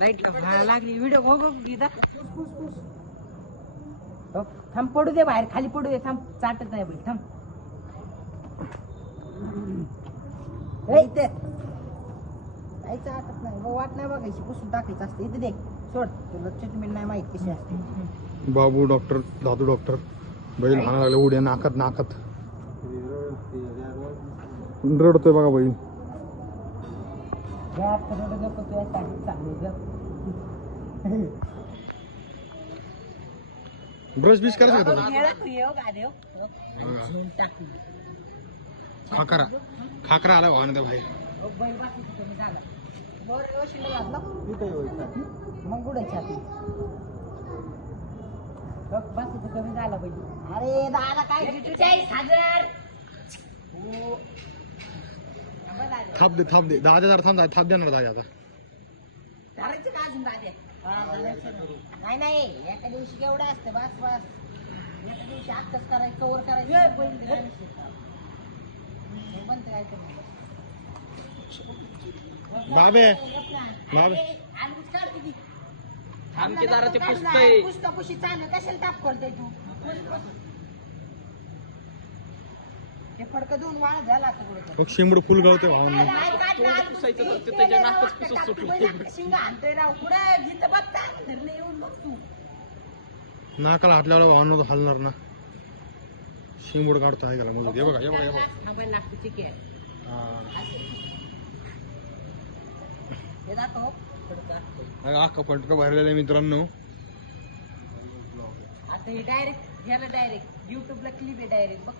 light लागली video हो गीता थांब पडू दे बाहेर खाली पडू दे थांब चाटत नाही बैल थांब इथे काही चाटत नाही वाट नाही बघायची पुसून टाकायचं असतं इथे दे सोड तुला ट्रीटमेंट नाही माहित कशी असते बाबू डॉक्टर दादू डॉक्टर बैल हाणा लागले उड्या नाकात नाकात रडतोय बघा बैल ब्रश बिश करायचं खाकरा खाकरा आला भावाने त्या बाहेर मग गुडायच्या बाकीचं कमी झालं पाहिजे अरे दादा काय 40,000 थाप दे 10,000 थांब थाप देणार दादा आता करायचं का अजून दाद्या नाही एका दिवशी केवढं असतं बस एका दिवशी आत्ताच करायचं कवर करायचं बाबे आमची दाराचे पुस्तक पुस्तकशी चालू कशाला ताप करतोय तू हे फडकं दोन वाळ झाला शिंबड फुल गावते शिंगा आणतोय राव पुढे गीत बघता धरले येऊन बघ तू नाकाला हातल्यावर वाहन हलणार ना शिंबूड काढतो आहे गेला मग हे बघा लागतो चिके हे दाखव अख्खा फटका भरलेला मित्रांनो आता हे डायरेक्ट घ्यायला डायरेक्ट युट्यूबला क्लिप आहे डायरेक्ट बघ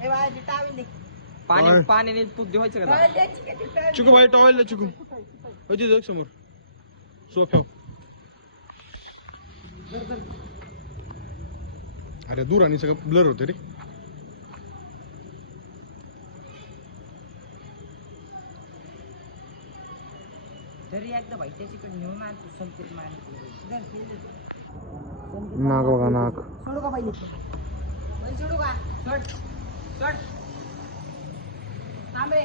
हे बाय टावेल पाण्याने पुद्दी व्हायचं का चिकू भाई टॉवेल चिकू होती समोर सोफ्या अरे दूर आणि सगळं ब्लर होतं रे तरी एकदा भाई त्याच्याकडे नेऊन आणतो संकेत नाक बघा नाक सोडू का पहिले सोडू का सोड सोड थांब रे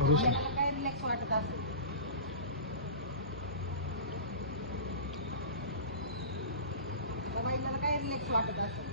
काय रिलॅक्स वाटत असेल मोबाईलला काय रिलॅक्स वाटत असेल